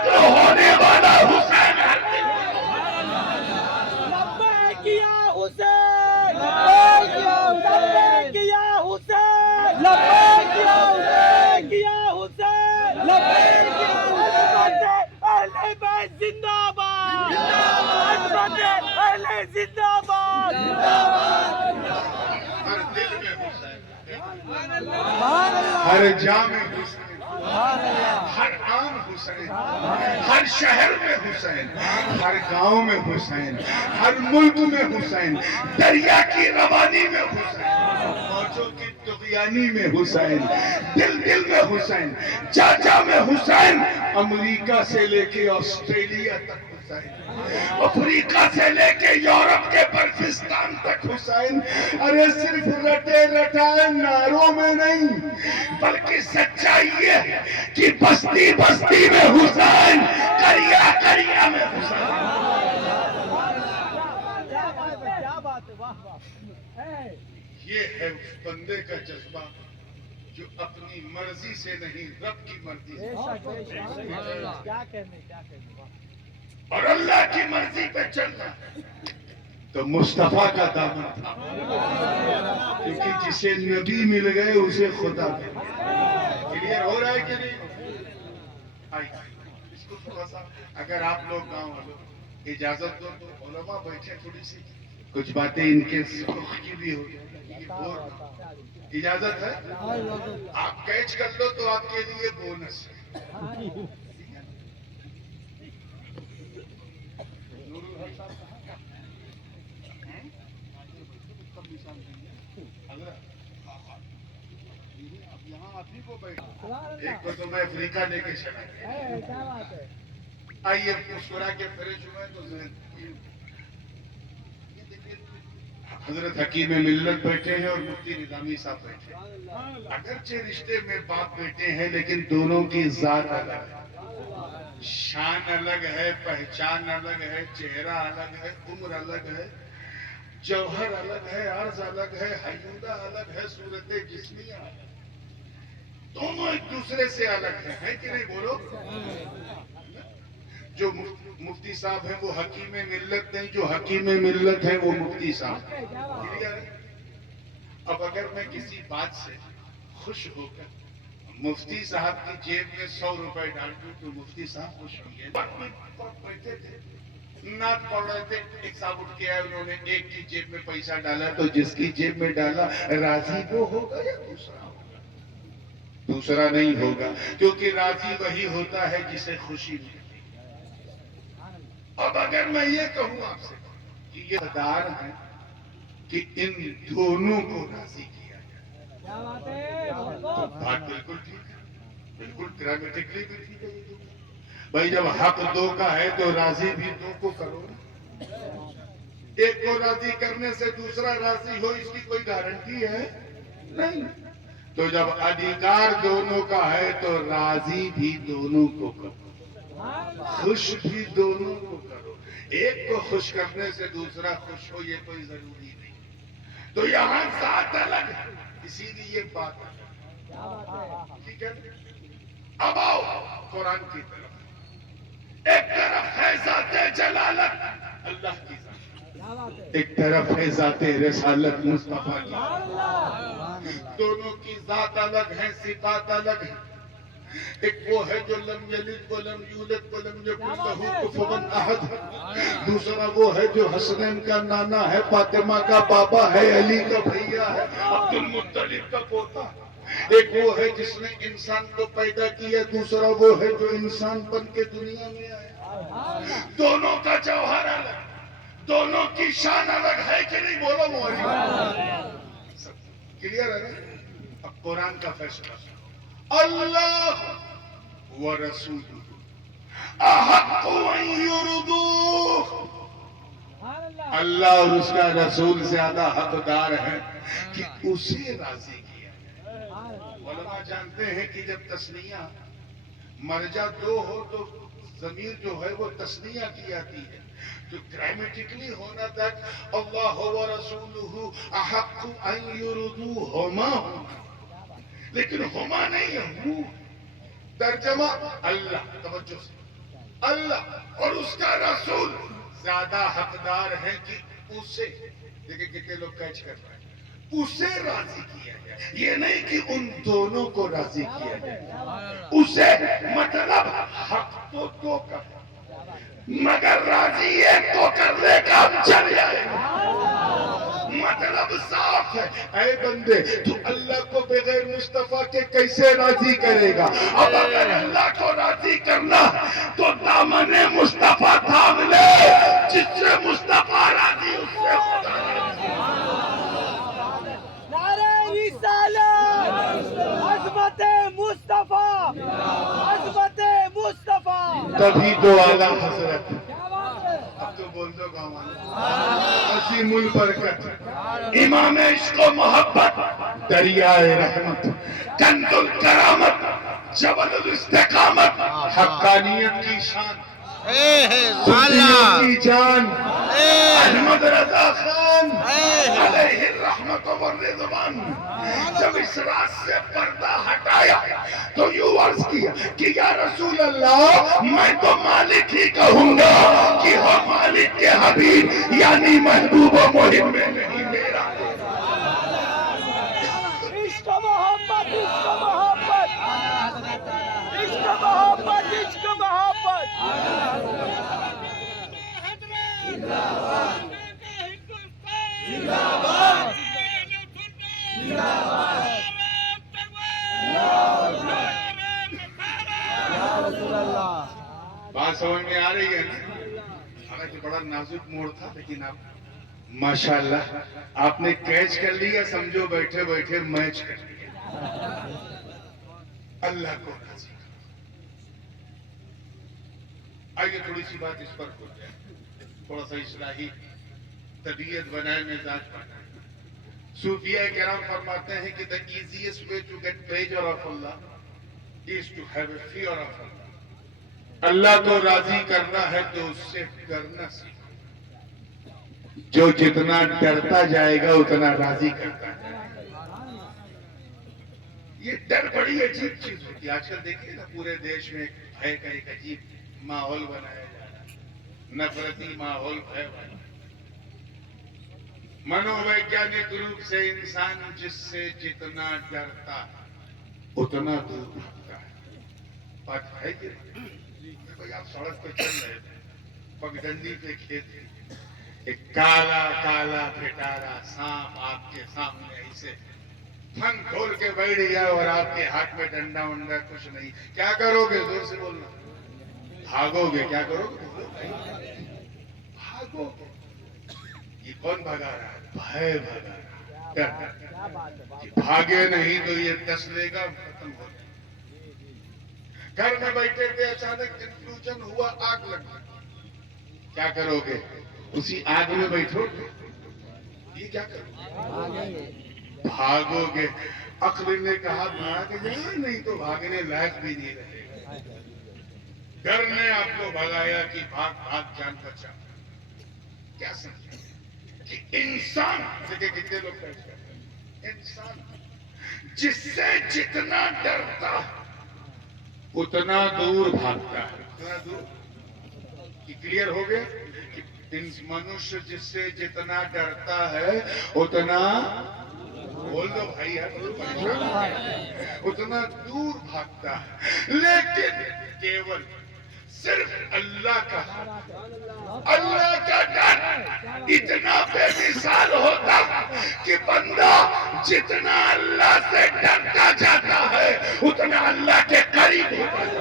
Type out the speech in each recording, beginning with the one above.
نقل ہونے والا حسین ہر دل میں لبیک یا حسین، لبیک یا حسین، لبیک یا حسین، لبیک یا حسین، لبیک یا حسین، اہل بیت زندہ باد، عظمت اہل زندہ باد، ہر دل میں حسین، سبحان اللہ، ہر جا میں حسین، سبحان اللہ، ہر آن حسین، ہر شہر میں حسین، ہر گاؤں میں حسین، ہر ملک میں حسین، دریا کی روانی میں حسین، موجوں کی طغیانی میں حسین، دل دل میں حسین، چاچا میں حسین، امریکہ سے لے کے آسٹریلیا تک حسین، افریقہ سے لے کے یورپ کے بلوچستان تک حسین۔ ارے صرف رٹے رٹائے نعروں میں نہیں، بلکہ سچائی یہ ہے کہ بستی بستی میں حسین، کریا کریا میں حسین۔ کیا بات ہے، واہ واہ، یہ ہے اس بندے کا جذبہ جو اپنی مرضی سے نہیں، رب کی مرضی سے، کیا کہنے، کیا کہنے، واہ، اور اللہ کی مرضی پہ چلنا تو مصطفیٰ کا دامن تھا، کیونکہ جسے نبی مل گئے اسے خدا مل گئے۔ کلیئر ہو رہا ہے کہ نہیں؟ آئیے اس کو تھوڑا سا، اگر آپ لوگ گاؤں والوں اجازت دو تو علماء بیٹھے، تھوڑی سی کچھ باتیں ان کے سکھ کی بھی ہو، اجازت ہے؟ آپ کیچ کر لو تو آپ کے لیے بونس ہے۔ اب یہاں آپ ہی کو بیٹھا، ایک کو تو میں افریقہ لے کے چلا گیا۔ کیا بات ہے، آئیے مسکرا کے فریش ہوئے تو ذہن، حضرت حکیم ملت بیٹھے ہیں اور مفتی نظامی صاحب بیٹھے ہیں۔ اگرچہ رشتے میں باپ بیٹے ہیں لیکن دونوں کی ذات الگ ہے، شان الگ ہے، پہچان الگ ہے، چہرہ الگ ہے، عمر الگ ہے، جوہر الگ ہے، عرض الگ ہے، حیودہ الگ ہے، صورت جسمیہ الگ ہے، دونوں ایک دوسرے سے الگ ہیں، ہے کہ نہیں بولو؟ جو مفتی صاحب ہیں وہ حکیم ملت نہیں، جو حکیم ملت ہیں وہ مفتی صاحب ہیں۔ کلیئر ہے؟ اب اگر میں کسی بات سے خوش ہو کر مفتی صاحب کی جیب میں 100 روپے ڈال دوں تو مفتی صاحب خوش ہوں گے۔ بیٹھے تھے، نعت پڑھ رہے تھے، ایک صاحب اٹھ کے آئے، انہوں نے ایک کی جیب میں پیسہ ڈالا تو جس کی جیب میں ڈالا راضی وہ ہوگا یا دوسرا ہوگا؟ دوسرا نہیں ہوگا، کیونکہ راضی وہی ہوتا ہے جسے خوشی ملتی۔ اب اگر میں یہ کہوں آپ سے کہ یہ حقدار ہیں کہ ان دونوں کو راضی کیا جائے، کیا بات ہے، تو بات بالکل ٹھیک ہے، بالکل گرامیٹکلی بھی ٹھیک ہے۔ بھائی جب حق دو کا ہے تو راضی بھی دو کو کرو نا۔ ایک کو راضی کرنے سے دوسرا راضی ہو اس کی کوئی گارنٹی ہے نہیں۔ تو جب ادھیکار دونوں کا ہے تو راضی بھی دونوں کو کرو، خوش بھی دونوں کو کرو۔ ایک کو خوش کرنے سے دوسرا خوش ہو یہ کوئی ضروری نہیں، تو یہاں ذات الگ ہے، اسی لیے یہ بات الگ ہے۔ ٹھیک ہے، اب آؤ قرآن کی طرف۔ ایک طرف ہے ذات جلالت اللہ کی ذات، ایک طرف ہے ذات رسالت مصطفیٰ کی، دونوں کی ذات الگ ہے، صفات الگ ہے۔ ایک وہ ہے جو لم یلد ولم یولد ولم یکن لہ کفوا احد، دوسرا وہ ہے جو حسنین کا نانا ہے، فاطمہ کا بابا ہے، علی کا بھیا ہے، عبد المطلب کا پوتا ہے۔ ایک وہ ہے جس نے انسان کو پیدا کیا، دوسرا وہ ہے جو انسان بن کے دنیا میں آیا۔ دونوں کا جوہر الگ، دونوں کی شان الگ ہے کہ نہیں بولو موری؟ کلیئر ہے نا؟ اب قرآن کا فیصلہ، اللہ ورسولہ احق ان یرضوہ، اللہ اور اس کا رسول زیادہ حقدار ہے کہ اسے راضی کیا جائے۔ علماء جانتے ہیں کہ جب تثنیہ مرجع دو ہو تو ضمیر جو ہے وہ تثنیہ کی آتی ہے، جو گرامیٹکلی ہونا تھا اللہ ورسولہ احق ان یرضوہما ہونا، لیکن ہما نہیں ہے، ہو ترجمہ اللہ، توجہ سے اللہ اور اس کا رسول زیادہ حقدار ہیں کہ اسے، دیکھیں کتنے لوگ کیچ کر رہے ہیں، اسے راضی کیا جائے، یہ نہیں کہ ان دونوں کو راضی کیا جائے، اسے مطلب حق تو دو کا مگر راضی ایک کو کر لے کام چل جائے، مطلب صاف ہے۔ اے بندے تو اللہ کو بغیر مصطفیٰ کے کیسے راضی کرے گا؟ اب اگر اللہ کو راضی کرنا تو دامن مصطفیٰ تھام لے، جس سے مصطفیٰ راضی اس سے خدا راضی۔ نعرہ رسالت، عظمت مصطفیٰ، عظمت مصطفیٰ۔ تبھی تو اعلیٰ حضرت، اب تو بول دو گاؤں عظیم البرکت، امام عشق و محبت، دریائے رحمت، کنز الکرامت، جبل الاستقامت، حقانیت کی شان، صوفیوں کی جان، احمد رضا خان علیہ الرحمت والرضوان، جب اس راز سے پردہ ہٹایا تو یوں عرض کیا کہ یا رسول اللہ میں تو مالک ہی کہوں گا کہ ہو مالک کے حبیب، یعنی محبوب و محب میں نہیں میرا۔ عشق محبت، عشق محبت، عشق محبت، عشق محبت۔ بات سمجھ میں آ رہی ہے نا؟ حالانکہ بڑا نازک موڑ تھا، لیکن آپ ماشاءاللہ آپ نے کیچ کر لیا، سمجھو بیٹھے بیٹھے میچ کر لیا۔ اللہ کو راضی کرو۔ آئیے تھوڑی سی بات اس پر ہو جائے، تھوڑا سا اصلاحی طبیعت بنائے، مزاج بنائے۔ صوفیاء کرام فرماتے ہیں کہ the easiest way to get pleasure of Allah is to have a fear of Allah۔ اللہ کو راضی کرنا ہے تو اس سے ڈرنا سیکھو، جو جتنا ڈرتا جائے گا اتنا راضی کرتا جائے گا۔ یہ ڈر بڑی عجیب چیز ہوتی ہے۔ آج کل دیکھیے نا پورے دیش میں بھے کا ایک عجیب ماحول بنایا جا رہا ہے، نفرتی ماحول بھے والا۔ منوویگیانک روپ سے انسان جس سے جتنا ڈرتا اتنا دور بھاگتا ہے۔ بات ہے کہ بھائی آپ سڑک پہ چل رہے تھے، پگڈنڈی پہ کھیت تھے، ایک کالا کالا پھٹارا سانپ آپ کے سامنے ایسے پھن کھول کے بیٹھ گیا اور آپ کے ہاتھ میں ڈنڈا ونڈا کچھ نہیں، کیا کرو گے؟ زور سے بولنا۔ بھاگو گے؟ کیا کرو گے؟ بھاگو گے۔ یہ کون بھگا رہا ہے؟ بھے بھگا رہا ہے۔ بھاگے نہیں تو یہ دس لے گا، ختم ہو جائے۔ گھر میں بیٹھے تھے، اچانک انفلوژن ہوا، آگ لگ گئی، کیا کرو گے؟ اسی آگ میں بیٹھو گے؟ یہ کیا کرو گے؟ بھاگو گے۔ عقل نے کہا بھاگ جائے، نہیں تو بھاگنے لائق بھی نہیں رہے گا۔ گھر نے آپ کو بھگایا کہ بھاگ بھاگ جان بچا۔ کیا سمجھا کہ انسان، دیکھیں کتنے لوگ کہتے ہیں، انسان جس سے جتنا ڈرتا اتنا دور بھاگتا ہے۔ اتنا دور، یہ کلیئر ہو گیا کہ منوشیہ جس سے جتنا ڈرتا ہے اتنا، بول دو بھائی ہے، اتنا دور بھاگتا ہے۔ لیکن کیول صرف اللہ کا ڈر اتنا بے مثال ہوتا کہ بندہ جتنا اللہ سے ڈرتا جاتا ہے اتنا اللہ کے قریب ہوتا ہے۔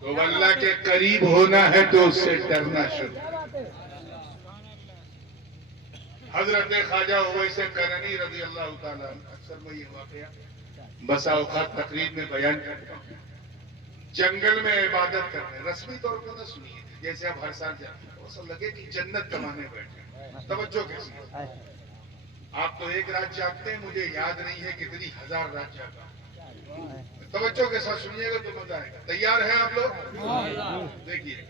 تو اللہ کے قریب ہونا ہے تو اس سے ڈرنا شروع۔ حضرت خواجہ اویس کرنی رضی اللہ تعالیٰ عنہ، اکثر میں یہ واقعہ بسا اوقات تقریر میں بیان کرتا ہوں۔ جنگل میں عبادت کرنے، رسمی طور پر نہ سنیے، جیسے آپ ہر سال جاتے ہیں، ایسا لگے کہ جنت کمانے بیٹھے۔ توجہ کے ساتھ، آپ تو ایک رات جاگتے ہیں، مجھے یاد نہیں ہے کتنی ہزار رات جاگا۔ توجہ کے ساتھ سنیے گا تو مزہ آئے گا۔ تیار ہیں آپ لوگ؟ دیکھیے،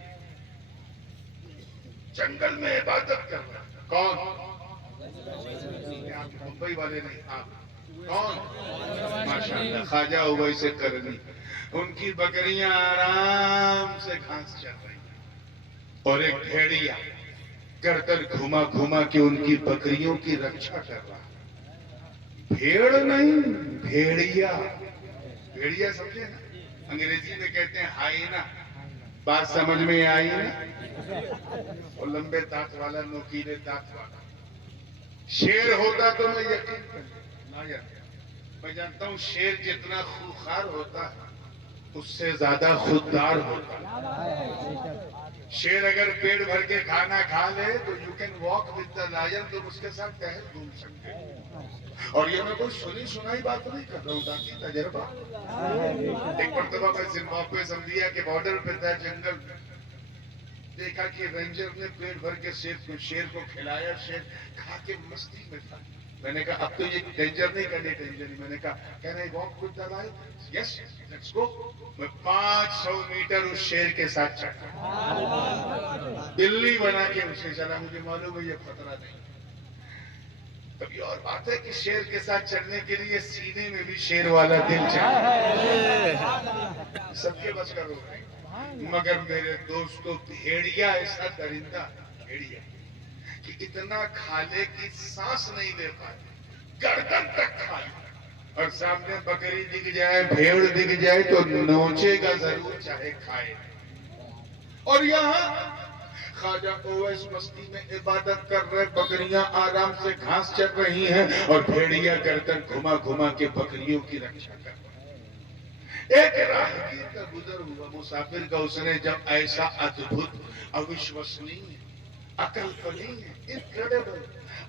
جنگل میں عبادت کرنا، کون؟ آپ ممبئی والے نہیں، آپ کون؟ ماشاءاللہ خواجہ اویس کرنی ان کی بکریاں آرام سے گھاس چر رہی ہیں اور ایک بھیڑیا گردن گھما گھما کے ان کی بکریوں کی رکشا کر رہا ہے. بھیڑ نہیں، بھیڑیا. بھیڑیا سمجھے نا؟ انگریزی میں کہتے ہیں ہائینا. بات سمجھ میں آئی نا؟ اور لمبے دانت والا، نوکیلے دانت والا. شیر ہوتا تو میں یقین کرتا، میں جانتا ہوں شیر جتنا خوخار ہوتا ہے اس سے زیادہ خوددار ہوتا ہے. شیر اگر پیٹ بھر کے کھانا کھا لے تو you can walk with the line, تم اس کے ساتھ ٹہل گھوم سکتے ہو. اور یہ میں کوئی سنی سنائی بات نہیں کر رہا ہوں، ذاتی تجربہ. ایک مرتبہ میں زمبابوے زمبیا کے بارڈر پہ تھا، جنگل دیکھا کہ رینجر نے پیٹ بھر کے شیر کو کھلایا. شیر کھا کے مستی میں تھا. میں نے کہا اب تو یہ ڈینجر نہیں کرنے، ڈینجر نہیں. میں نے کہا can I walk with the line? Yes let's go. میں 500 میٹر اس شیر کے ساتھ چڑھا، بلی بنا کے اسے چلا. مجھے معلوم ہے یہ خطرہ نہیں. کبھی اور بات ہے کہ شیر کے ساتھ چلنے کے لیے سینے میں بھی شیر والا دل چاہیے، سب کے بس کا روک نہیں. مگر میرے دوستو بھیڑیا ایسا درندہ، بھیڑیا کہ اتنا کھالے کی سانس نہیں لے پائے، گردن تک کھا لے. اور سامنے بکری دکھ جائے، بھیڑ دکھ جائے تو نوچے گا ضرور، چاہے کھائے. اور یہاں خواجہ اویس مستی میں عبادت کر رہے، بکریاں آرام سے گھاس چر رہی ہیں اور بھیڑیا گردن گھما گھما کے بکریوں کی رکشا کر رہا ہے. ایک راہگیر کا گزر ہوا، مسافر کا. اس نے جب ایسا ادبھت، اوشوسنیہ، اکلپنیہ، انکریڈیبل،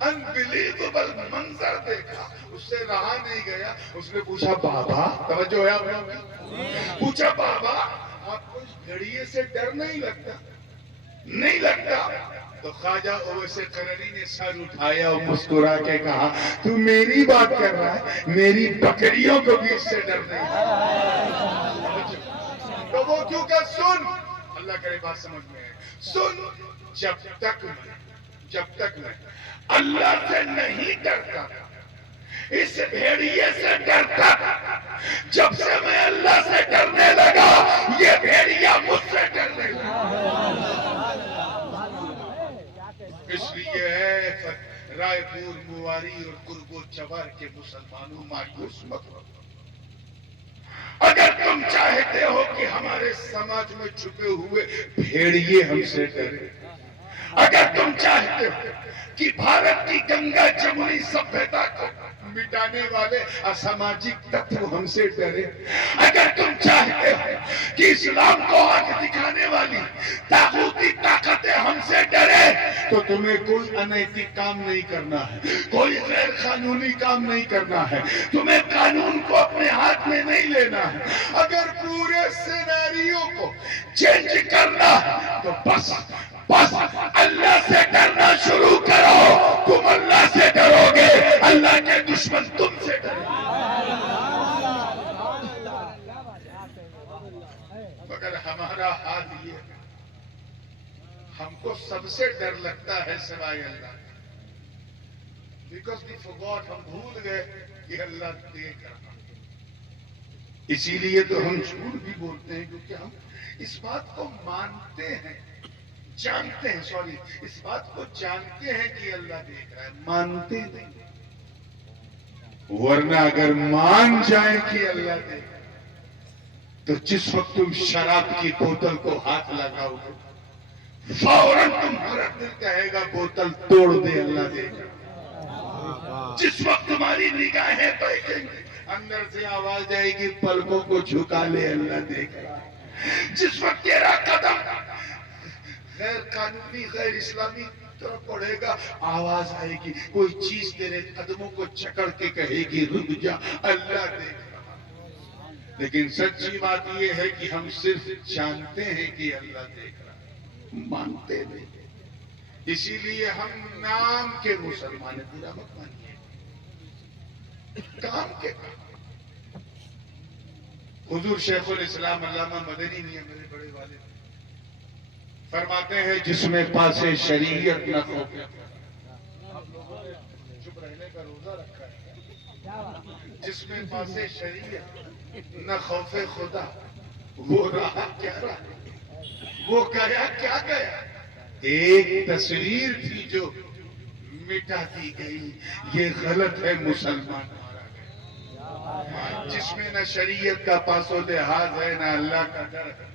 انبلیویبل منظر دیکھا، اس سے رہا نہیں گیا. اس نے پوچھا بابا، توجہ ہے آپ نے؟ پوچھا بابا آپ کو اس بھیڑیے سے ڈر نہیں لگتا؟ نہیں لگتا. تو خواجہ اویس قرنی نے سر اٹھایا اور مسکرا کے کہا تو میری بات کر رہا ہے، میری بکریوں کو بھی اس سے ڈر نہیں. تو وہ کیوں کہ سن، اللہ کرے بات سمجھ میں ہے. سن، جب تک میں اللہ سے نہیں ڈرتا، اس بھیڑیے سے ڈرتا. جب سے میں اللہ سے ڈرنے لگا، یہ بھیڑیا مجھ سے ڈرنے لگا. اس لیے ہے رائے پور، مواری اور قرب و جوار کے مسلمانوں مایوس مت ہو. اگر تم چاہتے ہو کہ ہمارے سماج میں چھپے ہوئے بھیڑیے ہم سے ڈرے، اگر تم چاہتے ہو کہ بھارت کی گنگا جمنی سبھیتا کو مٹانے والے اساماجک تتو ہم سے ڈرے، اگر تم چاہتے ہو کہ اسلام کو آنکھ دکھانے والی طاغوتی طاقتیں ہم سے ڈرے، تو تمہیں کوئی انیتک کام نہیں کرنا ہے، کوئی غیر قانونی کام نہیں کرنا ہے، تمہیں قانون کو اپنے ہاتھ میں نہیں لینا ہے. اگر پورے سیناریو کو چینج کرنا ہے تو بس اللہ سے ڈرنا شروع کرو. تم اللہ سے ڈرو گے، اللہ کے دشمن تم سے ڈریں گے. مگر ہمارا حال یہ ہے، ہم کو سب سے ڈر لگتا ہے سوائے اللہ. بیکاز وی فورگاٹ، ہم بھول گئے کہ اللہ دیکھ رہا. اسی لیے تو ہم جھوٹ بھی بولتے ہیں، کیونکہ ہم اس بات کو مانتے ہیں، جانتے ہیں، سوری، اس بات کو جانتے ہیں کہ اللہ دیکھ رہا ہے، مانتے نہیں. ورنہ اگر مان جائیں کہ اللہ دیکھ رہا ہے تو جس وقت تم شراب کی بوتل کو ہاتھ لگاؤ گے فوراً تمہارا دل کہے گا بوتل توڑ دے، اللہ دیکھ رہا ہے. جس وقت تمہاری نگاہیں دیکھیں گے اندر سے آواز آئے گی پلکوں کو جھکا لے، اللہ دیکھ رہا ہے. جس وقت تیرا قدم غیر قانونی، غیر اسلامی طرف پڑے گا، آواز آئے گی، کوئی چیز تیرے قدموں کو جکڑ کے کہے گی رک جا، اللہ دیکھ رہا. لیکن سچی بات یہ ہے کہ ہم صرف جانتے ہیں کہ اللہ دیکھ رہا ہے، مانتے نہیں. اسی لیے ہم نام کے مسلمان ہیں، برا مت مانیے، کام کے کام. حضور شیخ الاسلام علامہ مدنی نہیں ہے، میرے بڑے والد، فرماتے ہیں جس میں پاس شریعت نہ خوف. آپ لوگوں نے چپ رہنے کا روزہ رکھا ہے. جس میں پاس شریعت نہ خوف خدا، وہ رہا کیا رہا، وہ گیا کیا گیا، ایک تصویر تھی جو مٹا دی گئی. یہ غلط ہے، مسلمان مارا گیا جس میں نہ شریعت کا پاس و لحاظ ہے، نہ اللہ کا ڈر ہے.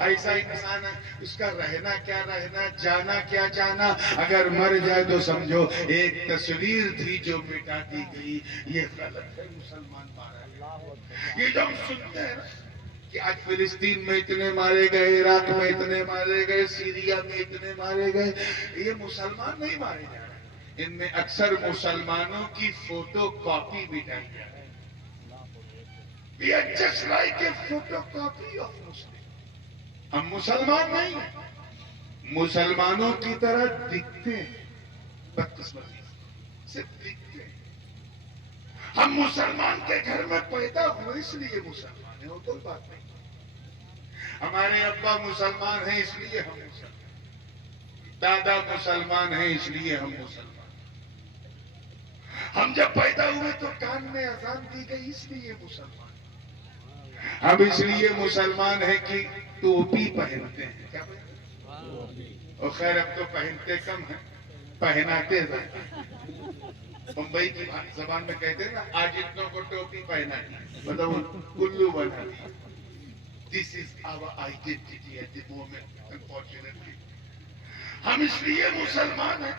ایسا انسان ہے، اس کا رہنا کیا رہنا، جانا کیا جانا. اگر مر جائے تو سمجھو ایک تصویر تھی جو مٹا دی گئی. یہ غلط ہے، مسلمان مارا گیا. یہ جو ہم سنتے ہیں کہ آج فلسطین میں اتنے مارے گئے، عراق میں اتنے مارے گئے، سیریا میں اتنے مارے گئے، یہ مسلمان نہیں مارے جا رہے. ان میں اکثر مسلمانوں کی فوٹو کاپی مٹائی جا رہی ہے. We are just like a photocopy of Muslim. ہم مسلمان نہیں ہیں، مسلمانوں کی طرح دکھتے ہیں، بدقسمتی صرف دکھتے ہیں. ہم مسلمان کے گھر میں پیدا ہوئے اس لیے مسلمان ہیں، اور کوئی بات نہیں. ہمارے ابا مسلمان ہیں اس لیے ہم مسلمان، دادا مسلمان ہیں اس لیے ہم مسلمان. ہم جب پیدا ہوئے تو کان میں اذان دی گئی اس لیے مسلمان. ہم اس لیے مسلمان ہیں کہ ٹوپی پہنتے ہیں. کیا پہنتے ہیں؟ اور خیر اب تو پہنتے کم ہیں، پہناتے زیادہ. بمبئی کی زبان میں کہتے ہیں نا، آج اتنوں کو ٹوپی پہنا دی، مطلب کلو بنا دی. This is our identity at the moment, unfortunately. ہم اس لیے مسلمان ہیں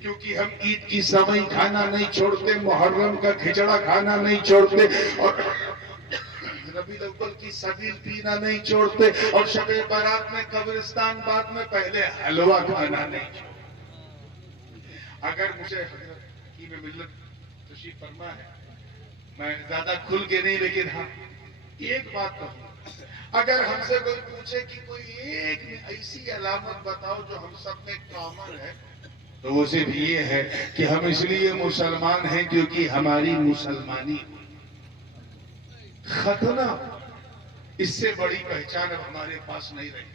کیونکہ ہم عید کی سوئی کھانا نہیں چھوڑتے، محرم کا کھچڑا کھانا نہیں چھوڑتے، اور ربیع الاول کی سبیل پینا نہیں چھوڑتے، اور شب برات میں قبرستان بعد میں پہلے حلوہ کھانا نہیں چھوڑتے. اگر مجھے حضرت حکیم ملت تشریف فرما ہے، میں زیادہ کھل کے نہیں، لیکن ہاں ایک بات کہوں، اگر ہم سے کوئی پوچھے کہ کوئی ایک ایسی علامت بتاؤ جو ہم سب میں کامن ہے، تو وہ صرف یہ ہے کہ ہم اس لیے مسلمان ہیں کیونکہ ہماری مسلمانی ختنہ. اس سے بڑی پہچان اب ہمارے پاس نہیں رہی.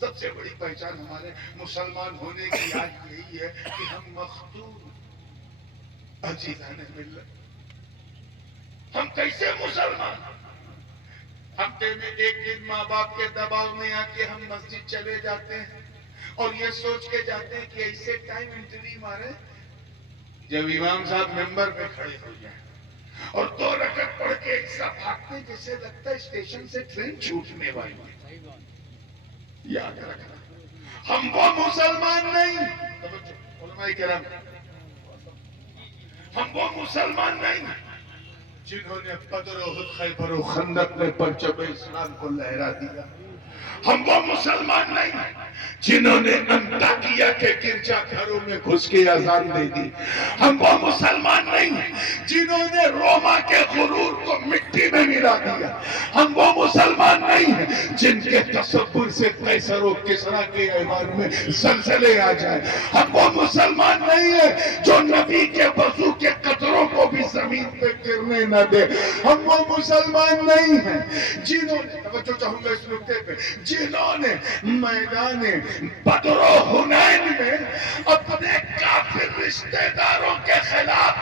سب سے بڑی پہچان ہمارے مسلمان ہونے کی آج یہی ہے کہ ہم مختون عزیزان ملت. ہم کیسے مسلمان؟ ہفتے میں ایک دن ماں باپ کے دباؤ میں آ کے ہم مسجد چلے جاتے ہیں اور یہ سوچ کے جاتے ہیں کہ ایسے ٹائم انٹری مارے جب امام صاحب ممبر پہ کھڑے ہو جائیں اور 2 رکعت پڑھ کے ایسا بھاگتے جیسے لگتا ہے اسٹیشن سے ٹرین چھوٹنے والی ہے. یاد رکھنا، ہم وہ مسلمان نہیں. علماء کرام، ہم وہ مسلمان نہیں جنہوں نے بدر و احد خیبر و خندق میں پرچم اسلام کو لہرا دیا. ہم وہ مسلمان نہیں جنہوں نے انطاکیہ کے گرجا گھروں میں گھس کے اذان دے دی. ہم وہ مسلمان نہیں جنہوں نے روما کے غرور کو مٹی میں ملا دیا. ہم وہ مسلمان نہیں ہیں جن کے تصور سے قیصر و کسریٰ کے ایوان میں زلزلے آ جائیں. ہم وہ مسلمان نہیں ہیں جو نبی کے وضو کے قطروں کو بھی زمین پہ گرنے نہ دے. ہم وہ مسلمان نہیں ہیں جنہوں نے، توجہ چاہوں گا اس نکتے پہ، جنہوں نے میدان بدر و حنین میں اپنے کافر رشتہ داروں کے خلاف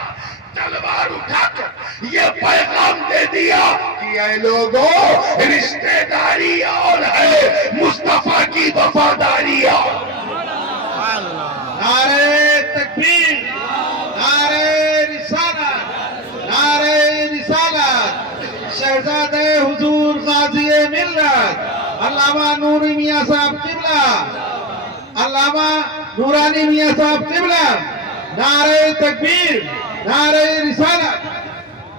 تلوار اٹھا کر یہ پیغام دے دیا کہ اے لوگوں، رشتہ داری اور ہے، مصطفیٰ کی وفاداری اور. نعرہ تکبیر، نعرہ رسالت، نعرہ رسالت. شہزادہ حضور غازی ملت علامہ نوری میاں صاحب قبلہ، علامہ نورانی میاں صاحب قبلہ. نعرہ تکبیر، نعرہ رسالت.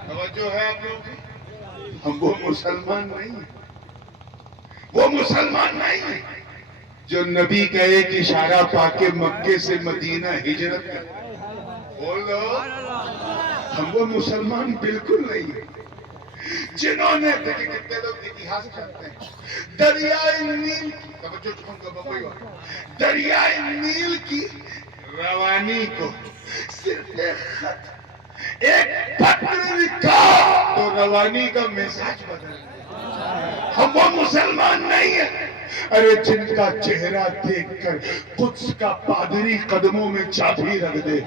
توجہ ہے آپ لوگ کی؟ ہم وہ مسلمان نہیں ہیں، وہ مسلمان نہیں ہیں جو نبی کا ایک اشارہ پا کے مکے سے مدینہ ہجرت کر. بولو، ہم وہ مسلمان بالکل نہیں ہیں جنہوں نے، دیکھیں کتنے لوگ اتہاس کرتے ہیں، دریائے نیل، توجہ چکوں گا بمبئی والا، دریائے نیل کی روانی کو صرف ایک خط، ایک پتر لکھا تو روانی کا مزاج بدل گیا. ہم وہ مسلمان نہیں ہیں ارے جن کا چہرہ دیکھ کر قدس کا پادری قدموں میں چابی رکھ دے،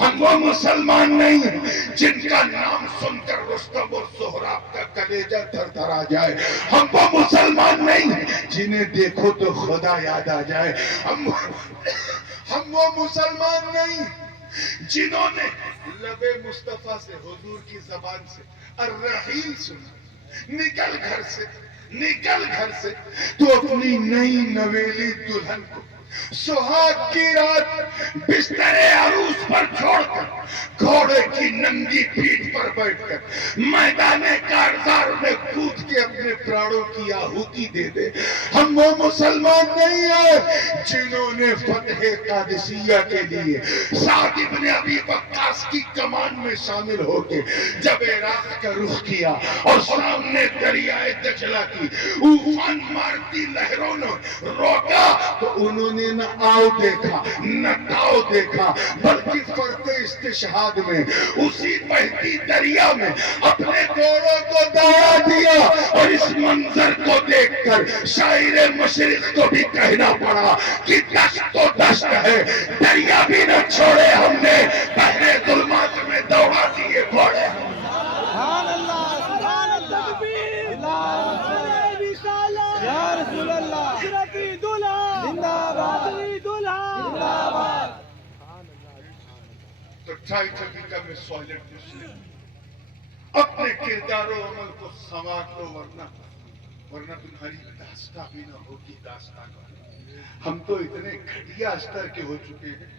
ہم وہ مسلمان نہیں جن کا نام سن کر رستم اور سہراب کا کلیجہ تھر تھر آ جائے، ہم وہ مسلمان نہیں جنہیں دیکھو تو خدا یاد آ جائے، ہم وہ مسلمان نہیں جنہوں نے لب مصطفیٰ سے حضور کی زبان سے الرحیل سنا، نکل گھر سے تو اپنی نئی نویلی دلہن کو سہاگ کی رات بستر عروس پر چھوڑ کر گھوڑے کی ننگی پیٹھ پر بیٹھ کر میدان کارزار میں کود کے اپنے پراڑوں کی آہوتی دے دے، ہم وہ مسلمان نہیں ہیں جنہوں نے فتح قادسیہ کے لیے سعد ابن ابی وقاص کی کمان میں شامل ہو کے جب عراق کا رخ کیا اور سامنے دریائے دجلہ کی اوفان مارتی لہروں نے روکا تو انہوں نے نہ آؤ دیکھا نہ تاؤ دیکھا، بلکہ فرد استشہاد میں اسی بہتی دریا میں اپنے گھوڑوں کو دوڑا دیا، اور اس منظر کو دیکھ کر شاعر مشرق کو بھی کہنا پڑا کہ دشت تو دشت ہے، دریا بھی نہ چھوڑے ہم نے، بحر ظلمات میں دوڑا دیے گھوڑے۔ سبحان اللہ، سبحان اللہ، تکبیر، یا رسول اللہ، حضرتی دلہا زندہ باد، دلہا زندہ باد۔ تو ٹرائی ٹو بیکم اے سوائلنٹ مسلم، اپنے کردار و عمل کو سنوار لو، ورنہ تمہاری داستان بھی نہ ہوگی داستان۔ ہم تو اتنے گھٹیا استر کے ہو چکے ہیں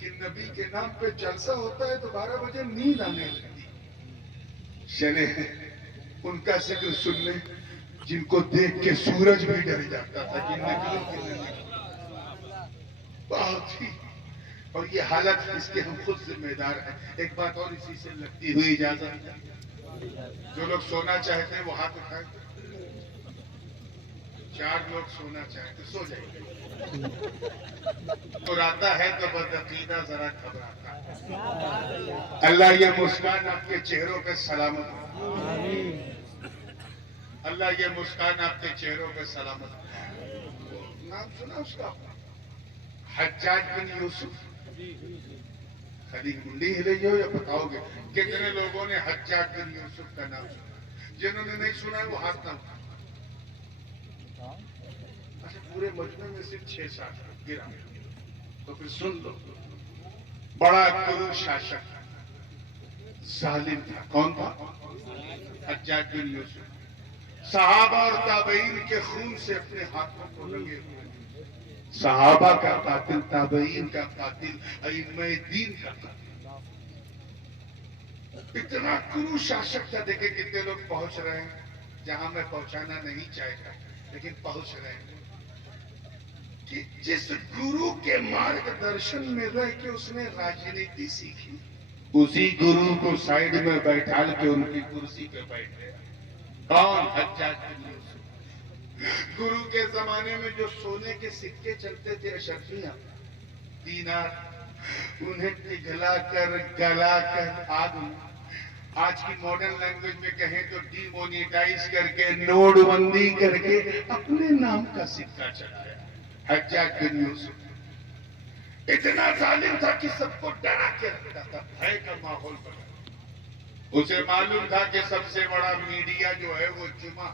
کہ نبی کے نام پہ جلسہ ہوتا ہے تو 12 بجے نیند آنے لگتی، چلے ان کا ذکر سن لیں جن کو دیکھ کے سورج بھی ڈر جاتا تھا کہ نکلو کہ نہ نکلو، بہت ہی، اور یہ حالت اس کے ہم خود ذمہ دار ہیں۔ ایک بات اور اسی سے لگتی ہوئی اجازت، جو لوگ سونا چاہتے ہیں وہ ہاتھ اٹھائیں، 4 لوگ سونا چاہتے سو جائیں، تو راتا ہے تو بدعقیدہ ذرا گھبراتا ہے۔ اللہ یہ مسکان آپ کے چہروں پہ سلامت ہو، اللہ یہ مسکان آپ کے چہروں پہ سلامت ہو۔ نام سنا اس کا حجاج بن یوسف؟ خالی منڈی ہلے گے یا بتاؤ گے کتنے لوگوں نے حجاج بن یوسف کا نام سنا؟ جنہوں نے نہیں سنا ہے وہ ہاتھ نہ اٹھائیں۔ اچھا، پورے مجمع میں صرف 6-7 گرا، تو پھر سن لو۔ بڑا کرو شاشک ظالم تھا، کون تھا؟ حجاج بن یوسف۔ صحابہ اور تابعین کے خون سے اپنے ہاتھوں کو رنگے ہوئے، صحابہ کا قاتل، تابعین کا قاتل، ائمہ دین کا قاتل، اتنا کرو شاشک تھا۔ دیکھیں کتنے لوگ پہنچ رہے ہیں جہاں میں پہنچانا نہیں چاہتا، لیکن پہنچ رہے ہیں کہ جس گرو کے مارگ درشن میں رہ کے اس نے راجنیتی سیکھی، اسی گرو کو سائیڈ میں بیٹھا کے ان کی کرسی پہ بیٹھ گیا۔ کون؟ حجاج بن یوسف۔ گرو کے زمانے میں جو سونے کے سکے چلتے تھے، اشرفیاں، دینار، انہیں پگھلا کر گلا کر آگ میں، آج کی ماڈرن لینگویج میں کہیں تو ڈی مونیٹائز کر کے، نوٹ بندی کر کے اپنے نام کا سکہ چلایا۔ حجاج بن یوسف اتنا ظالم تھا کہ سب کو ڈرا کے رکھتا تھا، بھے کا ماحول بنا۔ اسے معلوم تھا کہ سب سے بڑا میڈیا جو ہے وہ جمعہ،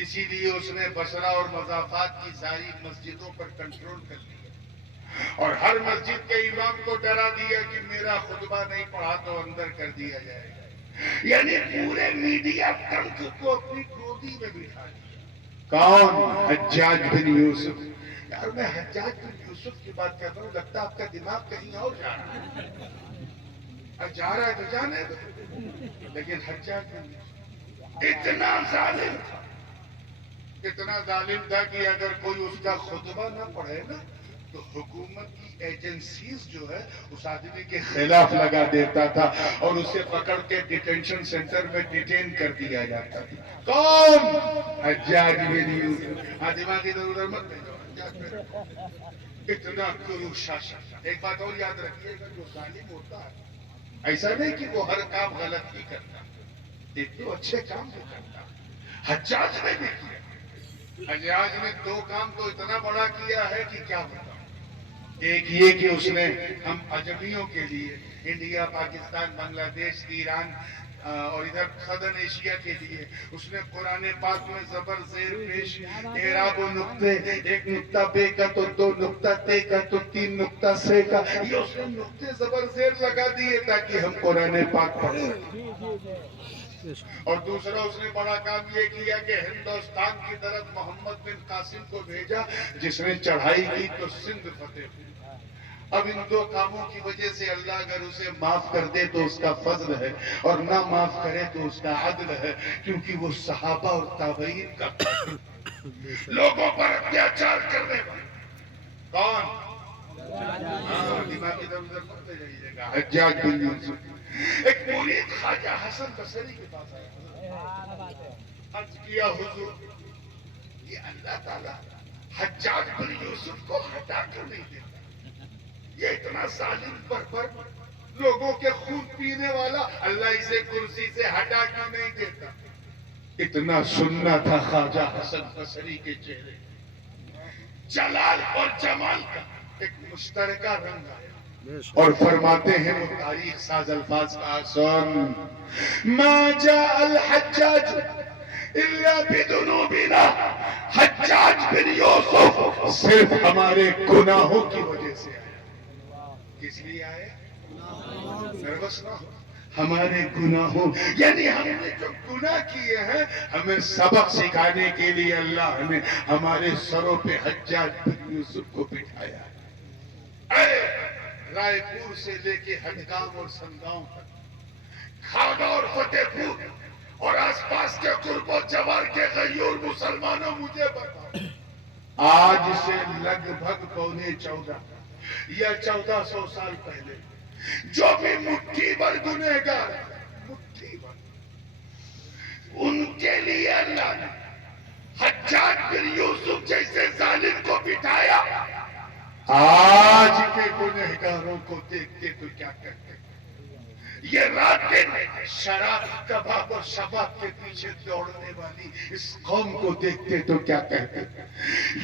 اسی لیے اس نے بصرہ اور مضافات کی ساری مسجدوں پر کنٹرول کر لیا، اور ہر مسجد کے امام کو ڈرا دیا کہ میرا خطبہ نہیں پڑھا تو اندر کر دیا جائے گا۔ یعنی پورے میڈیا ٹنک کو اپنی گودی میں بٹھا دیا۔ کون؟ حجاج بن یوسف۔ یار میں حجاج بن یوسف کی بات کرتا ہوں، لگتا آپ کا دماغ کہیں اور جا رہا ہے، جا رہا ہے تو جانے دو، لیکن حجاج بن یوسف اتنا ظالم تھا، اتنا ظالم تھا کہ اگر کوئی اس کا خطبہ نہ پڑھے نا تو حکومت کی ایجنسیز جو ہے اس آدمی کے خلاف لگا دیتا تھا اور اسے پکڑ کے ڈیٹینشن سینٹر میں ڈیٹین کر دیا جاتا تھا۔ کون؟ حجاج بن یوسف۔ دماغ ادھر ادھر مت بھیجو، اتنا کرو شاشک۔ ایک بات اور یاد رکھیے گا، جو ظالم ہوتا ہے ایسا نہیں کہ وہ ہر کام غلط ہی کرتا، ایک تو اچھے کام بھی کرتا۔ حجاج نے بھی کیا، حجاج نے دو کام تو اتنا بڑا کیا ہے کہ کیا بتاؤں۔ ایک یہ کہ اس نے ہم اجمیوں کے لیے انڈیا، پاکستان، بنگلہ دیش، ایران اور ادھر سدرن ایشیا کے لیے اس نے قرآن پاک میں زبر زیر پیش اعراب و نقطے، ایک نقطہ بے کا تو دو نقطہ تے کا تو تین نقطہ سے کا، یہ اس نے نقطے زبر زیر لگا دیے تاکہ ہم قرآن پاک پڑھ سکیں۔ اور دوسرا اس نے بڑا کام یہ کیا کہ ہندوستان کی طرف محمد بن قاسم کو بھیجا، جس نے چڑھائی کی تو سندھ فتح ہوئی۔ اب ان دو کاموں کی وجہ سے اللہ اگر اسے معاف کر دے تو اس کا فضل ہے، اور نہ معاف کرے تو اس کا عدل ہے، کیونکہ وہ صحابہ اور تابعین کا لوگوں پر اتیاچار کرنے والے کون؟ دماغ ادھر ادھر کرتے جائیے گا۔ حجاج بن یوسف ایک مرید خواجہ حسن بصری کے پاس آیا، عرض کیا حضور یہ اللہ تعالیٰ حجاج بن یوسف کو ہٹا کر نہیں دیتا، یہ اتنا ظالم بربر لوگوں کے خون پینے والا اللہ اسے کرسی سے ہٹا کر نہیں دیتا۔ اتنا سننا تھا خواجہ حسن بصری کے چہرے، جلال اور جمال کا ایک مشترکہ رنگ آیا، اور فرماتے ہیں وہ تاریخ ساز الفاظ کا سن ما جاء الحجاج الا بذنوبنا، حجاج بن یوسف صرف ہمارے گناہوں کی وجہ سے آیا۔ کس لیے آئے؟ نروس نہ ہو، ہمارے گناہوں، یعنی ہم نے جو گناہ کیے ہیں ہمیں سبق سکھانے کے لیے اللہ نے ہمارے سروں پہ حجاج بن یوسف کو بٹھایا ہے۔ اے رائے پور سے لے کے ہڈگام اور سنگاؤں تک، کھاگا اور فتح پور اور آس پاس کے قرب و جوار کے غیور مسلمانوں، مجھے بتاؤ آج سے لگ بھگ 14 یا 1400 سال پہلے جو بھی مٹھی بھر گنہگار، مٹھی بھر، ان کے لیے اللہ نے حجاج بن یوسف جیسے ظالم کو بٹھایا۔ آج کے گنہگاروں کو دیکھتے تو کیا کہتے؟ یہ رات دن شراب، کباب اور شباب کے پیچھے دوڑنے والی اس قوم کو دیکھتے تو کیا کہتے؟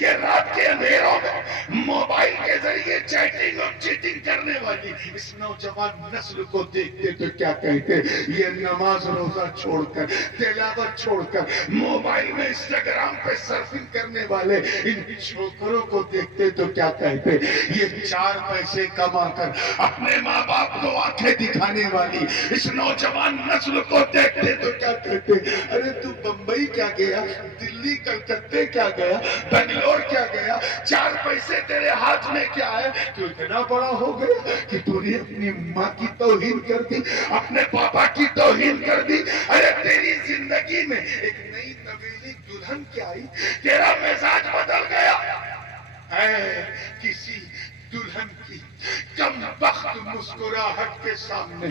یہ رات کے اندھیروں میں موبائل کے ذریعے چیٹنگ اور چیٹنگ کرنے والی اس نوجوان نسل کو دیکھتے تو کیا کہتے؟ یہ نماز روزہ چھوڑ کر، تلاوت چھوڑ کر موبائل میں انسٹاگرام پہ سرفنگ کرنے والے ان چھوکروں کو دیکھتے تو کیا کہتے؟ یہ 4 پیسے کما کر اپنے ماں باپ کو آنکھیں دکھانے والی اس نوجوان نسل کو دیکھتے تو کیا کہتے؟ ارے تو بمبئی کیا گیا، دلی کلکتے کیا گیا، بنگلور کیا گیا، 4 پیسے تیرے ہاتھ میں کیا ہے؟ تو اتنا بڑا ہو گیا کہ تو نے اپنی ماں کی توہین کر دی، اپنے پاپا کی توہین کر دی۔ ارے تیری زندگی میں ایک نئی نویلی دلہن کیا آئی، تیرا مزاج بدل گیا۔ اے کسی دلہن کی کم وقت مسکراہٹ کے سامنے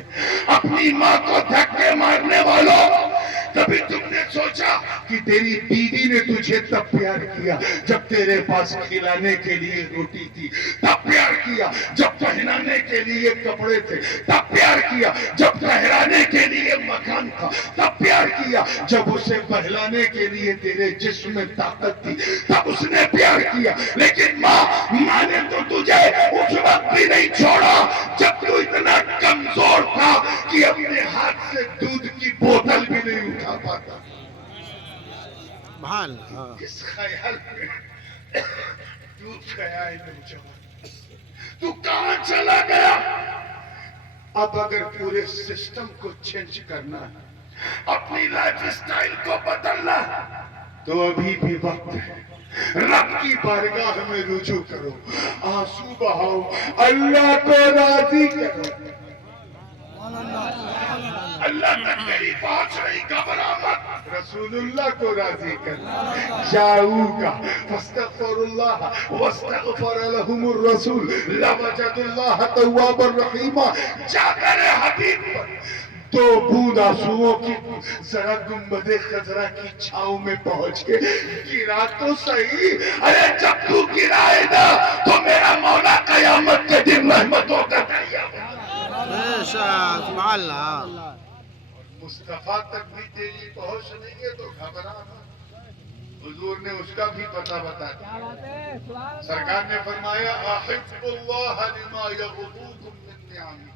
اپنی ماں کو دھکے مارنے والوں، کبھی تم نے سوچا کہ تیری بیوی نے تجھے تب پیار کیا جب تیرے پاس کھلانے کے لیے روٹی تھی، تب پیار کیا جب پہنانے کے لیے کپڑے تھے، تب پیار کیا جب ٹھہرانے کے لیے مکان تھا، تب پیار کیا جب اسے بہلانے کے لیے تیرے جسم میں طاقت تھی، تب اس نے پیار کیا۔ لیکن ماں نے تو تجھے اس وقت بھی نہیں چھوڑا جب تو اتنا کمزور تھا کہ اپنے ہاتھ سے دودھ کی بوتل بھی نہیں اٹھا پاتا۔ اس خیال میں ڈوب گیا ہے نوجوان، تو کہاں چلا گیا؟ اب اگر پورے سسٹم کو چینج کرنا ہے، اپنی لائف اسٹائل کو بدلنا ہے، تو ابھی بھی وقت ہے۔ رب کی بارگاہ میں رجوع کرو، آنسو بہاؤ، اللہ کو راضی کرو۔ اللہ تک میری پہنچ رہی، گھبرا مت، رسول اللہ کو راضی کر۔ جاؤگا فاستغفر اللہ واستغفر لهم الرسول لوجد اللہ توابا رحیما۔ جا کر حبیب پر 2 بوند آنسوؤں کی ذرا گنبد خضرا کی چھاؤں میں پہنچ کے گرا تو صحیح۔ ارے جب تو گرائے گا تو میرا مولا قیامت کے دن رحمتوں کا دریا سبحان اللہ۔ مصطفیٰ تک بھی تیری پہنچ نہیں ہے تو گھبرا مت۔ حضور نے اس کا بھی پتہ بتا دیا. کیا بات ہے، سبحان اللہ. سرکار نے فرمایا احب اللہ لما یغضوکم من نعمہ.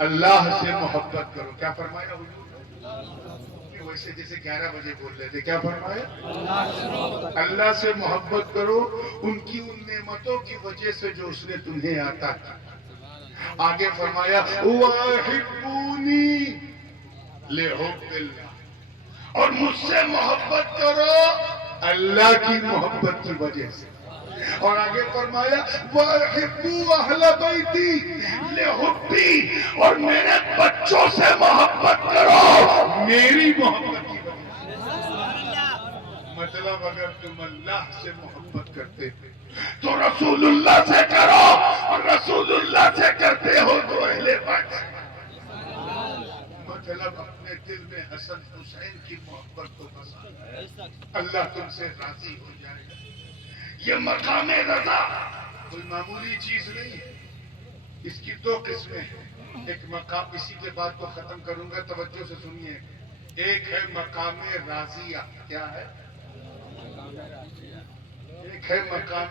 اللہ سے محبت کرو. کیا فرمایا حضور نے؟ ویسے جیسے 11 بجے بول رہے تھے. کیا فرمایا؟ اللہ سے محبت کرو ان کی ان نعمتوں کی وجہ سے جو اس نے تمہیں عطا کی. آگے فرمایا وَأَحِبُّونِي لِحُبِّ اللَّهِ. اور مجھ سے محبت کرو اللہ کی محبت کی وجہ سے. اور آگے فرمایا وَأَحِبُّوا أَهْلَ بَيْتِي لِحُبِّي. اور میرے بچوں سے محبت کرو میری محبت کی وجہ سے. مطلب اگر تم اللہ سے محبت کرتے تو رسول اللہ سے کرو, اور رسول اللہ سے کرتے ہو تو اہل بیت سے. مطلب اپنے دل میں حسن حسین کی محبت کو بسا. اللہ تم سے راضی ہو جائے گا. یہ مقام رضا کوئی معمولی چیز نہیں ہے. اس کی دو قسمیں ہیں. ایک مقام, اسی کے بعد تو ختم کروں گا, توجہ سے سنیے. ایک ہے مقام راضیہ. کیا ہے؟ ایک ہے مقام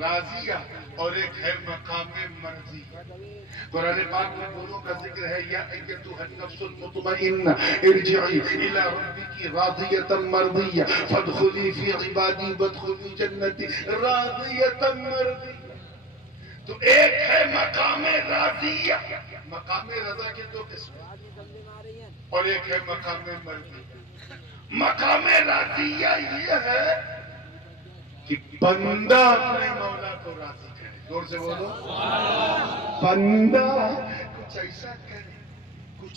راضیہ اور ایک ہے مقام مرضی. قرآن پاک میں دونوں کا ذکر ہے. یا ایتھا النفس المطمئنہ ارجعی الی ربک راضیۃ مرضیہ فادخلی فی عبادی وادخلی جنتی راضیۃ مرضیہ. تو ایک ہے مقام راضیہ, مقام رضا کے دو قسم, اور ایک ہے مقام مرضی. مقام راضیہ یہ ہے کہ بندہ اپنے مولا کو راضی کرے. زور سے بولو. بندہ کچھ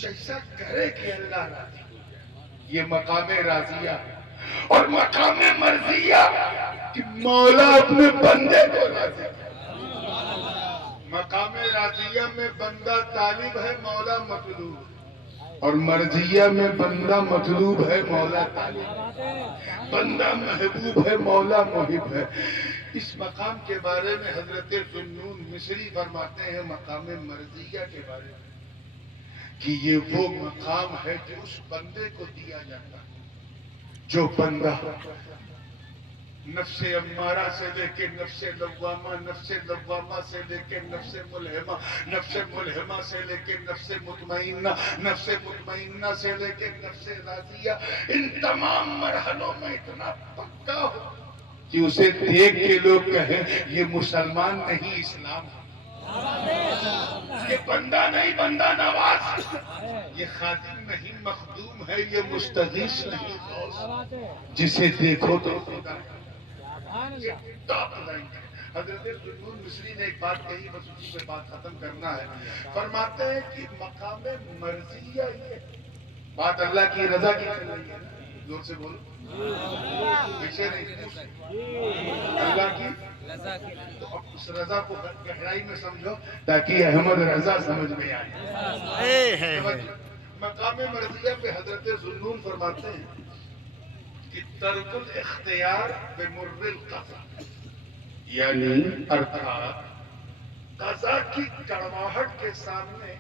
ایسا کرے کہ اللہ راضی ہو جائے. یہ مقام راضیہ. اور مقام مرضیہ کہ مولا اپنے بندے کو راضی کرے. مقام راضیہ میں بندہ طالب ہے, مولا مطلوب ہے. اور مرضیہ میں بندہ مطلوب ہے, مولا طالب ہے. بندہ محبوب ہے, مولا محب ہے. اس مقام کے بارے میں حضرت ذوالنون مصری فرماتے ہیں مقام مرضیہ کے بارے میں کہ یہ وہ مقام ہے جو اس بندے کو دیا جاتا ہے جو بندہ نفس امارہ سے لے کے نفس لوامہ, نفس لوامہ سے لے کے نفس ملہمہ, نفس ملہمہ سے لے کے نفس مطمئنہ, نفس مطمئنہ سے لے کے نفس راضیہ, ان تمام مرحلوں میں اتنا پکا ہو کہ اسے دیکھ کے لوگ کہیں یہ مسلمان نہیں, اسلام ہے. یہ بندہ نہیں, بندہ نواز. یہ خادم نہیں, مخدوم ہے. یہ مستغیث نہیں, غوث. جسے دیکھو تو خدا ہے. ٹاپ لائن ہے. حضرت ذوالنون مصری نے ایک بات کہی, بس اسی پہ بات ختم کرنا ہے. فرماتے ہیں کہ مقام مرضیہ یہ بات اللہ کی رضا کی چل رہی ہے. زور سے بولو. پیچھے نہیں, اللہ کی رضا کی. تو اب اس رضا کو گہرائی میں سمجھو تاکہ احمد رضا سمجھ میں آئے. مقام مرضیہ پہ حضرت ذوالنون فرماتے ہیں کہ ترک الاختیار بمر القضا, یعنی ارتھات قضا کی کڑواہٹ کے سامنے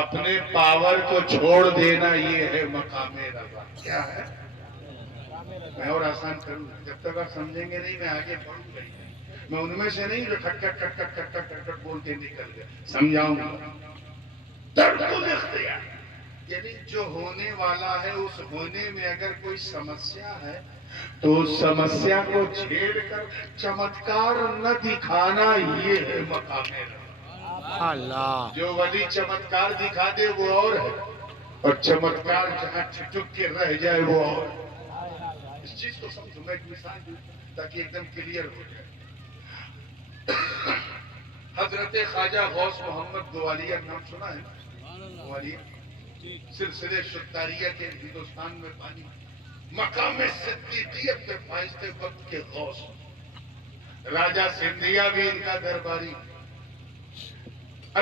اپنے پاور کو چھوڑ دینا, یہ ہے مقام رضا. کیا ہے؟ میں اور آسان کروں, جب تک آپ سمجھیں گے نہیں میں آگے بڑھوں گا. میں ان میں سے نہیں جو ٹھٹ ٹھٹ ٹھٹ ٹھٹ ٹھٹ ٹھٹ ٹھٹ بول کے نکل گئے, سمجھاؤں گا. ترک الاختیار یعنی جو ہونے والا ہے اس ہونے میں اگر کوئی سمسیا ہے تو سمسیا کو چھیڑ کر چمتکار نہ دکھانا, یہ ہے مقام رضا. اللہ جو ولی چمتکار دکھا دے وہ اور ہے, اور چمتکار جہاں ٹھٹک کے رہ جائے وہ اور. اس چیز کو سمجھو. میں ایک مثال دوں تاکہ ایک دم کلیئر ہو جائے. حضرت خواجہ غوث محمد گوالیہ نام سنا ہے؟ گوالیہ سلسلے ستاریہ کے ہندوستان میں پانی, مقام صدیقیت پہ فائز تھے وقت کے غوث. راجہ سندھیا بھی ان کا درباری.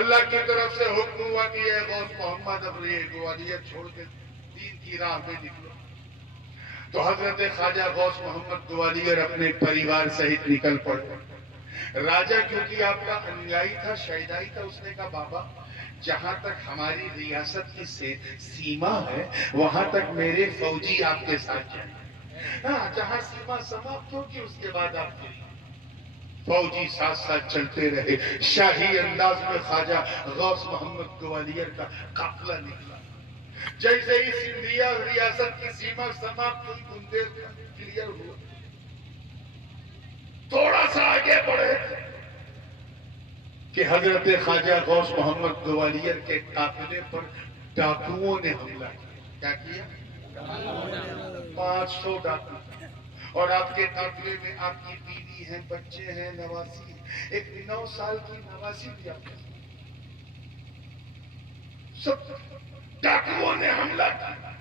اللہ کی طرف سے حکم ہوا کہ اے غوث محمد اب یہ گوالیہ چھوڑ کے دین کی راہ میں نکلو. تو حضرت خواجہ غوث محمد گوالیہ اپنے پریوار سہت نکل پڑے. راجہ کیونکہ آپ کا انیائی تھا, شیدائی تھا, اس نے کہا بابا جہاں تک ہماری ریاست کی سیما ہے وہاں تک میرے فوجی آپ کے ساتھ جائیں. ہاں جہاں سیما سماپت ہوگی اس کے بعد آپ کے فوجی ساتھ ساتھ چلتے رہے. شاہی انداز میں خواجہ غوث محمد گوالیار کا قافلہ نکلا. جیسے ہی سندھیا ریاست کی سیما سماپت ہوئی بندیل کلیئر ہوا. تھوڑا سا آگے بڑھے کہ حضرت خواجہ غوث محمد گوالیار کے قافلے پر ڈاکوؤں نے حملہ کیا کیا؟ 500 ڈاکو. اور آپ کے قافلے میں آپ کی بیوی ہیں، بچے ہیں، نواسی ہیں. ایک 9 سال کی نواسی بھی آپ کے سب ڈاکوؤں نے حملہ کیا.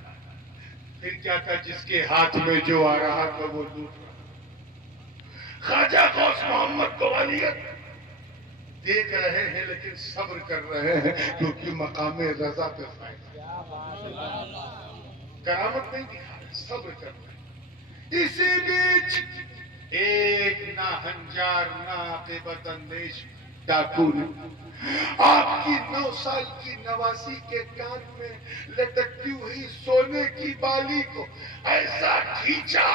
پھر کیا تھا؟ جس کے ہاتھ میں جو آ رہا تھا وہ لوٹ رہا. خواجہ غوث محمد گوالیار دیکھ رہے ہیں لیکن صبر کر رہے ہیں کیونکہ مقام رضا پہ فائدہ. کرامت نہیں دکھا رہے، صبر کر رہے ہیں. اسی بیچ ایک ناہنجار ناعاقبت اندیش ڈاکو نے آپ کی 9 سال کی نواسی کے کان میں لٹکتی ہوئی سونے کی بالی کو ایسا کھینچا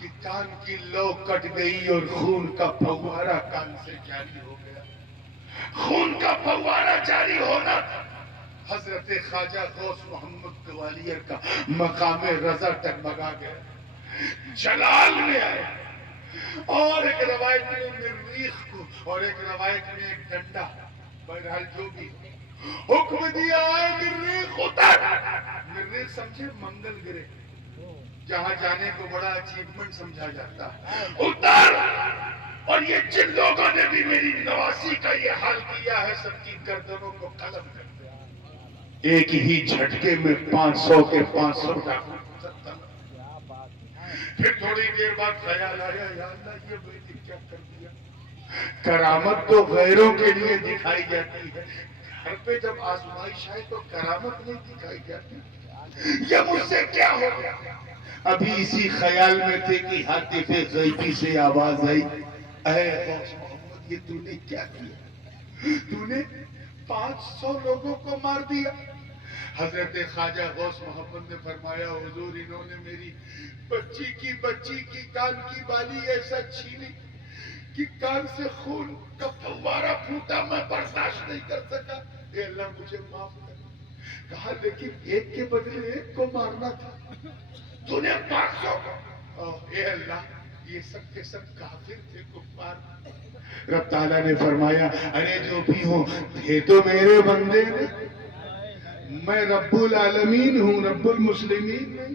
کہ کان کی لو کٹ گئی اور خون کا پھوارا کان سے جاری ہو گیا. خون کا پھوارا جاری ہونا تھا. حضرت خواجہ غوث محمد گوالیار کا مقام رضا ٹگمگا گیا، جلال میں آئے. اور ایک روایت میں مریخ کو اور ایک روایت میں ایک ڈنڈا، بہرحال جو بھی حکم دیا ہے مریخ اتر. مریخ سمجھے منگل گرہ، جہاں جانے کو بڑا اچیومنٹ سمجھا جاتا ہے. اتر. اور یہ جن لوگوں نے بھی میری نواسی کا یہ حال کیا ہے سب کی گردنوں کو قلم کر دیا. ایک ہی جھٹکے میں 500 کے 500 ڈاکو. پھر تھوڑی دیر بعد خیال آیا یا اللہ یہ میں نے کیا کر دیا. کرامت تو غیروں کے لیے دکھائی جاتی ہے، گھر پہ جب آزمائش آئے تو کرامت نہیں دکھائی جاتی. یہ مجھ سے کیا ہو گیا؟ ابھی اسی خیال میں تھے کہ ہاتف غیبی سے آواز آئی، اے غوث محمد یہ تو نے کیا کیا؟ تو نے 500 لوگوں کو مار دیا. حضرت خواجہ غوث محمد نے فرمایا حضور انہوں نے میری بچی کی کان کی بالی ایسا چھینی کہ کان سے خون کا فوارہ پھوٹا، میں برداشت نہیں کر سکا. اے اللہ مجھے معاف کر. کہا لیکن ایک کے بدلے ایک کو مارنا تھا، تو نے 500 کو. اے اللہ یہ سب کے سب کافر تھے، کفار. رب تعالیٰ نے فرمایا ارے جو بھی ہو تھے تو میرے بندے نے، میں رب العالمین ہوں، رب المسلمین نہیں.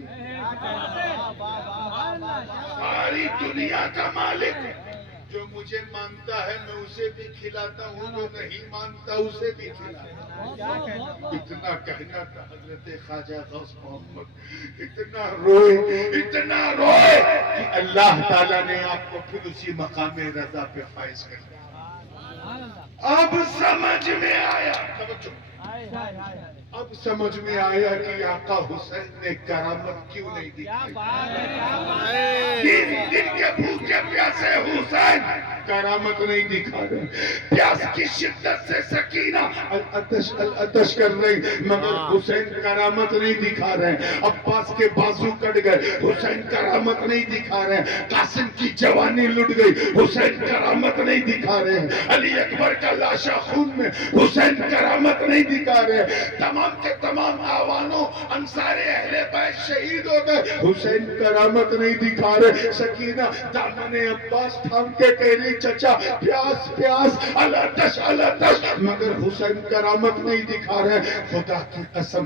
ساری دنیا کا مالک جو مجھے مانتا ہے میں اسے بھی کھلاتا ہوں، جو نہیں مانتا اسے بھی کھلاتا ہوں. اتنا کہنا تھا. حضرت خواجہ غوث محمد اتنا روئے کہ اللہ تعالیٰ نے آپ کو پھر اسی مقام رضا پہ فائز کر دیا. اب سمجھ میں آیا، اب سمجھ میں آیا کہ آقا حسین نے کرامت کیوں نہیں دکھائی. 3 دن کے بھوکے پیاسے حسین کرامت نہیں دکھا رہے. پیاس کی شدت سے سکینہ العطش کر رہی مگر حسین کرامت نہیں دکھا رہے. عباس کے بازو کٹ گئے، حسین کرامت نہیں دکھا رہے. قاسم کی جوانی لٹ گئی، حسین کرامت نہیں دکھا رہے. علی اکبر کا لاشا خون میں، حسین کرامت نہیں دکھا رہے. تمام کے تمام آوانوں انصار اہل بیت شہید ہو گئے، حسین کرامت نہیں دکھا رہے. سکینہ دامن عباس تھام کے کہہ رہی چچا پیاس پیاس العطش العطش، مگر حسین کرامت نہیں دکھا رہے. خدا کی قسم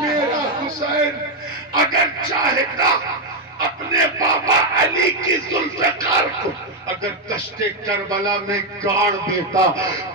میرا حسین اگر چاہتا اپنے بابا علی کی ذوالفقار کو اگر دشت کربلا میں گاڑ دیتا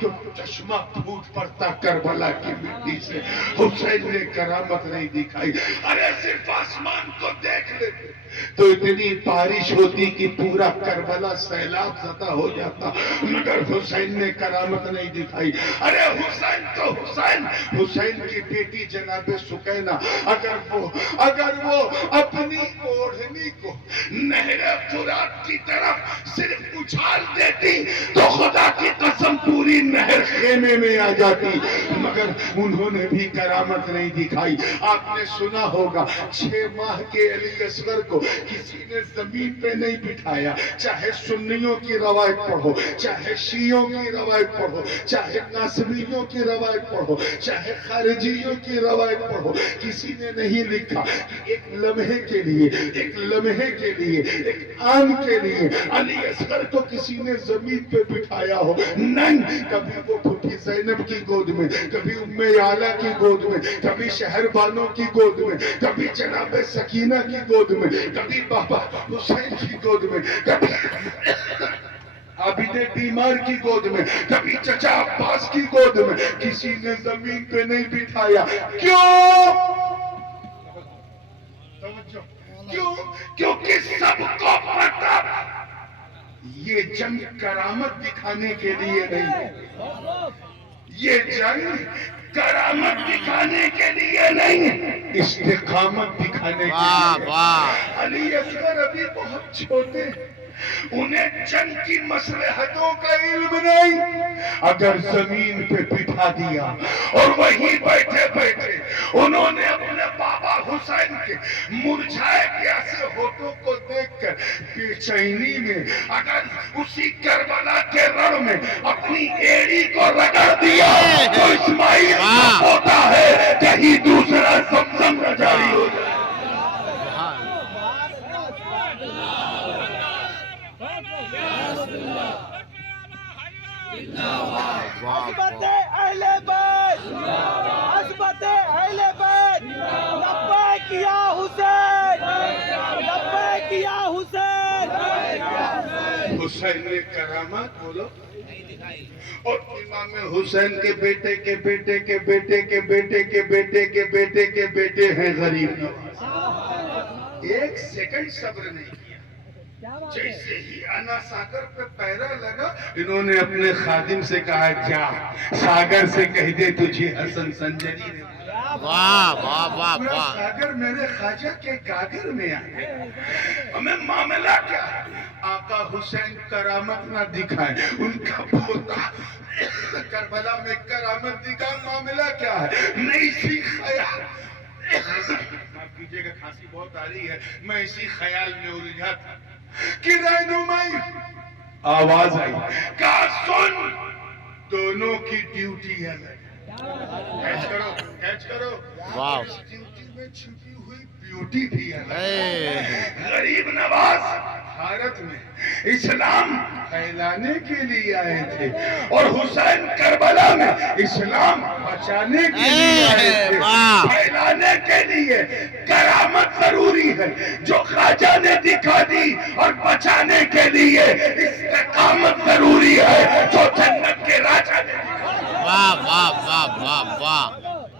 تو چشمہ پھوٹ پڑتا کربلا کی مٹی سے. حسین نے کرامت نہیں دکھائی. ارے صرف آسمان کو دیکھ لیتے، تو اتنی بارش ہوتی کہ پورا کربلا سیلاب زدہ ہو جاتا، مگر حسین نے کرامت نہیں دکھائی۔ ارے حسین تو حسین، حسین کی بیٹی جناب سکینہ، اگر وہ اپنی اوڑھنی کو نہر فرات کی طرف صرف اچھال دیتی تو خدا کی قسم پوری نہر خیمے میں آ جاتی، مگر انہوں نے بھی کرامت نہیں دکھائی۔ آپ نے سنا ہوگا 6 ماہ کے علی اصغر کو کسی نے زمین پہ نہیں بٹھایا، چاہے سنیوں کی روایت پڑھو، چاہے شیعوں کی روایت پڑھو، چاہے ناصبیوں کی روایت پڑھو، چاہے خارجیوں کی روایت پڑھو، کسی نے نہیں لکھا کہ ایک لمحے کے لیے، ایک لمحے کے لیے، ایک آن کے لیے علی اصغر کو کسی نے زمین پہ بٹھایا ہو۔ نہیں، کبھی وہ پھوپھی زینب کی گود میں، کبھی ام یعلا کی گود میں، کبھی شہر بانوں کی گود میں، کبھی جناب سکینہ کی گود میں، کبھی بابا حسین کی گود میں، کبھی عابد بیمار کی گود میں، کبھی چچا عباس کی گود میں، کسی نے زمین پہ نہیں بٹھایا۔ کیوں؟ کیوں؟ کیونکہ سب کو پتہ یہ جنگ کرامت دکھانے کے لیے نہیں، یہ جنگ کرامت دکھانے کے لیے نہیں، استقامت دکھانے کے لیے۔ علی اصغر ابھی بہت چھوٹے، انہیں جنگ کی مصلحتوں کا علم نہیں، اگر زمین پہ بٹھا دیا اور وہیں بیٹھے بیٹھے انہوں نے اپنے بابا حسین کے مرجھائے پیاسے ہونٹوں کو دیکھ کر بے چینی میں اگر اسی کربلا کے رڑ میں اپنی ایڑی کو رگڑ دیا تو اسماعیل کا پوتا ہے، کہیں دوسرا زمزم نہ جاری ہو جائے۔ عظمت اہل بیت، عظمت اہل بیت، لبیک یا حسین، لبیک یا حسین۔ حسین نے کرامات بولو، اور امام حسین کے بیٹے کے بیٹے کے بیٹے کے بیٹے کے بیٹے کے بیٹے کے بیٹے ہیں غریب نواز۔ ایک سیکنڈ صبر نہیں کیا، جیسے ہی انا ساگر پہ پیرا لگا انہوں نے اپنے خادم سے کہا جا ساگر سے کہہ دے تجھے حسن سنجری نے واہ واہ واہ واہ، ساگر میرے خواجہ کے گاگر میں آئے، ہمیں معاملہ کیا ہے؟ آقا حسین کرامت نہ دکھائیں، ان کا پوتا کربلا میں کرامت دکھائیں، معاملہ کیا ہے؟ نہیں سی خیال، آپ کیجئے گا کھانسی بہت آ رہی ہے، میں اسی خیال میں الجھا تھا کہ رہنمائی آواز آئی، کہا سن دونوں کی ڈیوٹی ہے، کیچ کرو کیچ کرو، واو، اس ڈیوٹی میں چھپی ہوئی بیوٹی بھی ہے۔ غریب نواز بھارت میں اسلام پھیلانے کے لیے آئے تھے اور حسین کربلا میں اسلام بچانے کے لیے آئے تھے، پھیلانے کے لیے کرامت ضروری ہے جو خواجہ نے دکھا دی، اور بچانے کے لیے استقامت ضروری ہے جو جنت کے راجہ نے دکھا دی۔ واہ واہ واہ واہ واہ،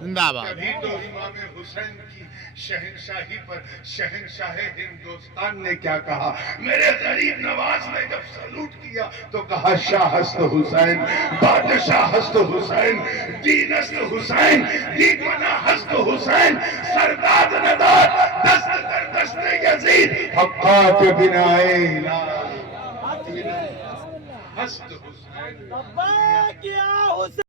زندہ باد۔ کبھی تو امام حسین کی شہنشاہی پر شہنشاہ ہندوستان نے کیا کہا؟ میرے غریب نواز نے جب سلوٹ کیا تو کہا شاہ ہست حسین، بادشاہ ہست حسین، دین ہست حسین، دیوانہ ہست حسین، سرداد نداد دست در دست یزید، حقات بنائے ہست حسین۔ لبیک یا حسین۔